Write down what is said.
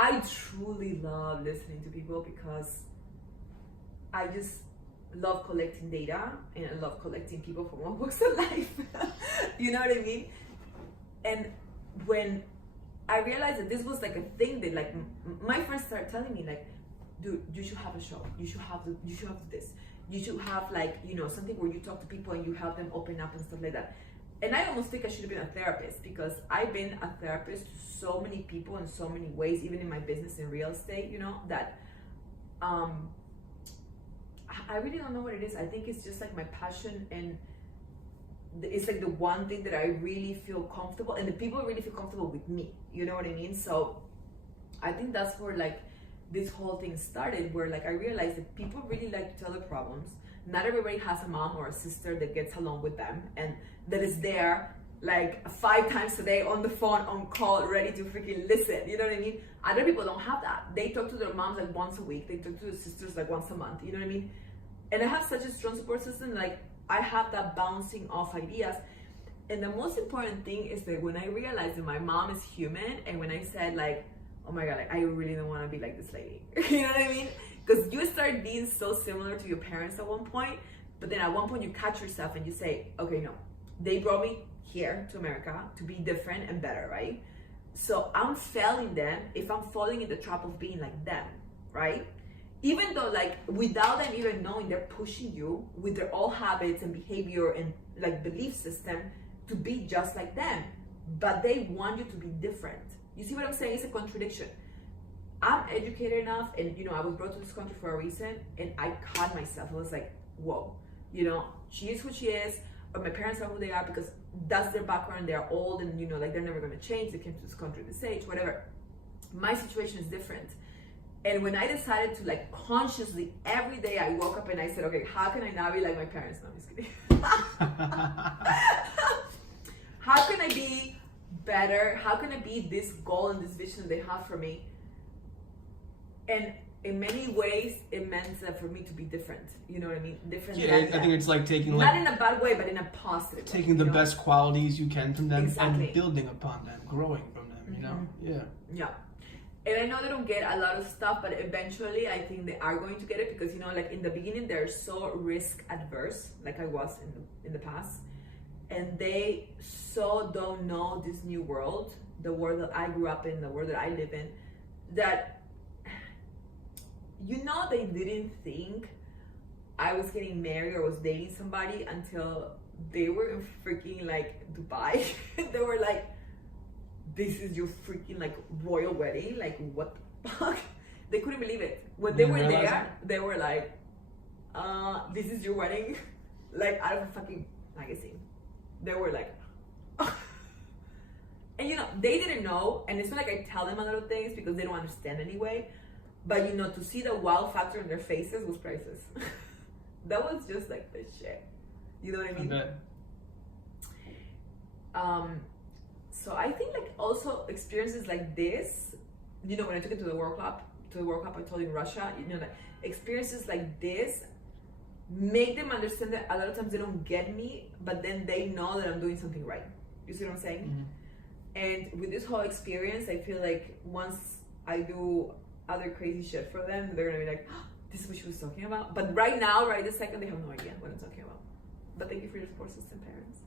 I truly love listening to people because I just love collecting data and I love collecting people from all walks of life. You know what I mean? And when I realized that this was like a thing that like my friends started telling me like, dude, you should have a show. You should have this. You should have like, you know, something where you talk to people and you help them open up and stuff like that. And I almost think I should have been a therapist because I've been a therapist to so many people in so many ways, even in my business in real estate, you know, that I really don't know what it is. I think it's just like my passion, and it's like the one thing that I really feel comfortable, and the people really feel comfortable with me. You know what I mean? So I think that's where like this whole thing started, where like I realized that people really like to tell their problems. Not everybody has a mom or a sister that gets along with them and that is there like 5 times a day on the phone, on call, ready to freaking listen. You know what I mean? Other people don't have that. They talk to their moms like once a week. They talk to their sisters like once a month. You know what I mean? And I have such a strong support system. Like I have that bouncing off ideas. And the most important thing is that when I realized that my mom is human, and when I said like, oh my God, like, I really don't want to be like this lady. You know what I mean? Because you start being so similar to your parents at one point, but then at one point you catch yourself and you say, okay, no, they brought me here to America to be different and better, right? So I'm failing them if I'm falling in the trap of being like them, right? Even though like without them even knowing, they're pushing you with their old habits and behavior and like belief system to be just like them, but they want you to be different. You see what I'm saying? It's a contradiction. I'm educated enough, and you know, I was brought to this country for a reason, and I caught myself. I was like, whoa, you know, she is who she is, or my parents are who they are because that's their background. They're old, and you know, like they're never gonna change. They came to this country at this age, whatever. My situation is different. And when I decided to like consciously every day I woke up and I said, okay, how can I not be like my parents? No, I'm just kidding. How can I be better? How can I be this goal and this vision they have for me? And in many ways, it meant that for me to be different. You know what I mean? Different. Yeah, I think it's like taking not in a bad way, but in a positive way. Taking the best qualities you can from them exactly. and building upon them, growing from them. You know? Yeah. Yeah. And I know they don't get a lot of stuff, but eventually I think they are going to get it because, you know, like in the beginning, they're so risk adverse, like I was in the past. And they so don't know this new world, the world that I grew up in, the world that I live in, that, you know, they didn't think I was getting married or was dating somebody until they were in freaking like Dubai. They were like, this is your freaking like royal wedding, like what the fuck? They couldn't believe it. When they were there, they were like, this is your wedding, like out of a fucking magazine. They were like, and you know, they didn't know, and it's not like I tell them a lot of things because they don't understand anyway, but you know, to see the wow factor in their faces was priceless. That was just like the shit. You know what I mean? So I think like also experiences like this, you know, when I took it to the World Cup I told you in Russia, you know, like experiences like this make them understand that a lot of times they don't get me, but then they know that I'm doing something right. You see what I'm saying? Mm-hmm. And with this whole experience, I feel like once I do other crazy shit for them, they're gonna be like, oh, this is what she was talking about. But right now, right this second, they have no idea what I'm talking about. But thank you for your support system, parents.